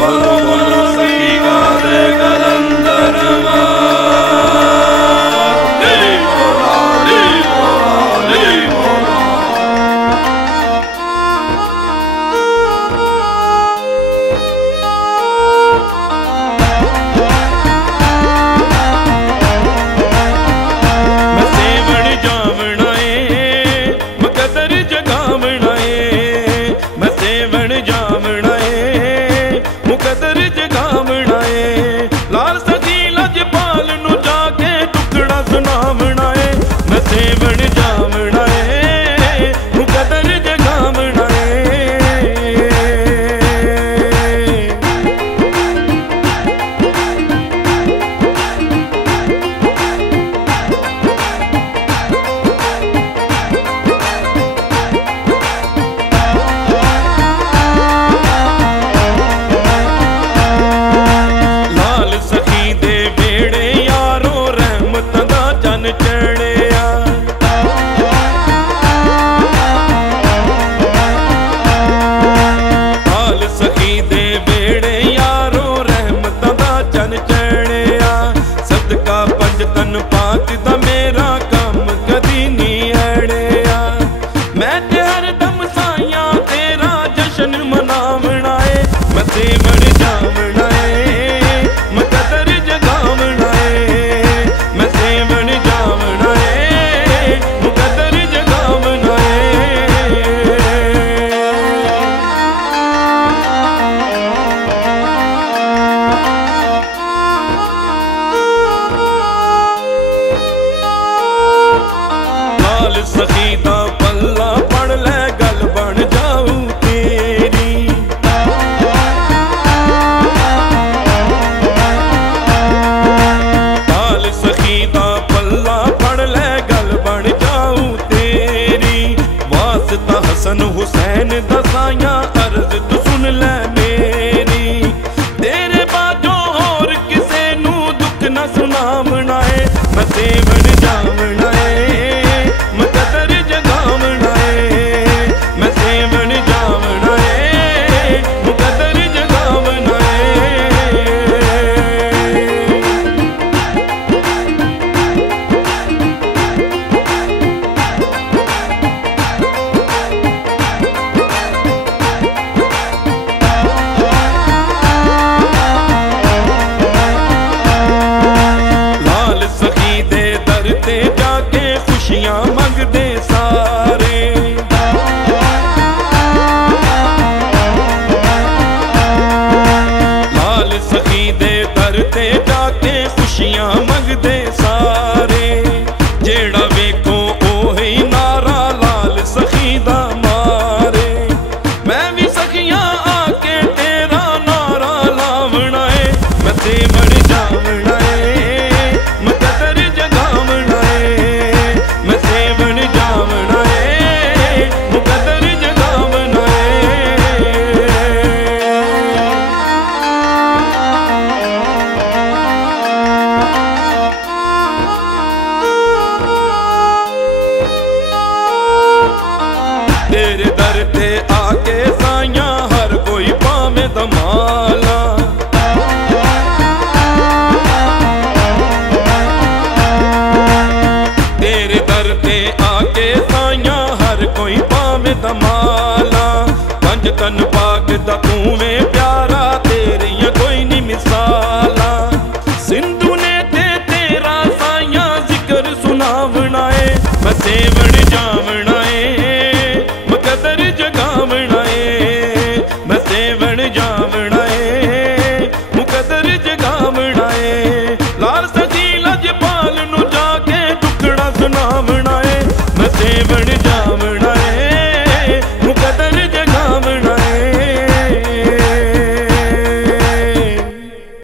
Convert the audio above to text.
बोलो बोलो सखी का दे कलंदरवा। सखी दा पल्ला पढ़ ले गल बन जाऊ तेरी। हाल सखी दा पल्ला पढ़ ले गल बन जाऊ तेरी। वास्ता हसन हुसैन दसाया अर्ज तू सुन ले मेरी। तेरे बाजो होर किसे नू दुख न सुनावना है। मैं सेवन जावना है मंगदे सारे। लाल सखी दे दर ते जाके खुशियां मंगदे सारे। जेड़ा वेखो ओही नारा लाल सखी दा मारे। मैं भी सखियां आके तेरा नारा लावना है। मैं ते मर जावना है। तेरे दर ते आके साइया हर कोई पावे दमाला। तेरे दर ते आके साइया हर कोई पावे दमाला। पंज तन पाक दा तू में प्यारा तेरिया कोई नहीं मिसाला। सिंधु ने ते तेरा साइया जिक्र सुनावना है। मैं सेवन जावना